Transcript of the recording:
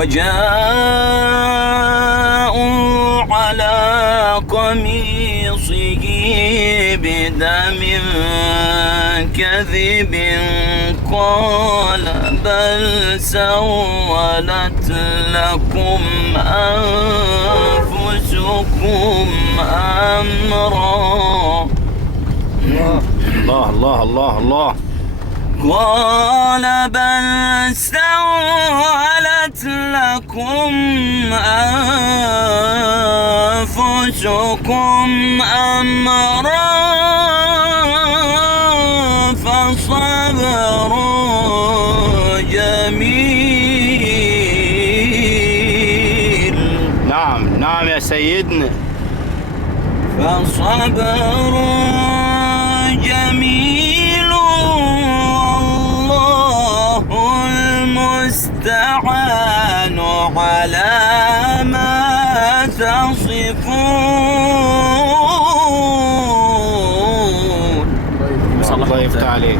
وجاءوا على قميصه بدم كذب قال بل سولت لكم أنفسكم أمرا. الله الله الله الله. قال بل سولت لكم أنفسكم أمرا فصبر جميل. نعم نعم يا سيدنا. فصبر جميل والله المستعان على ما تصفون. الله يفتح عليك.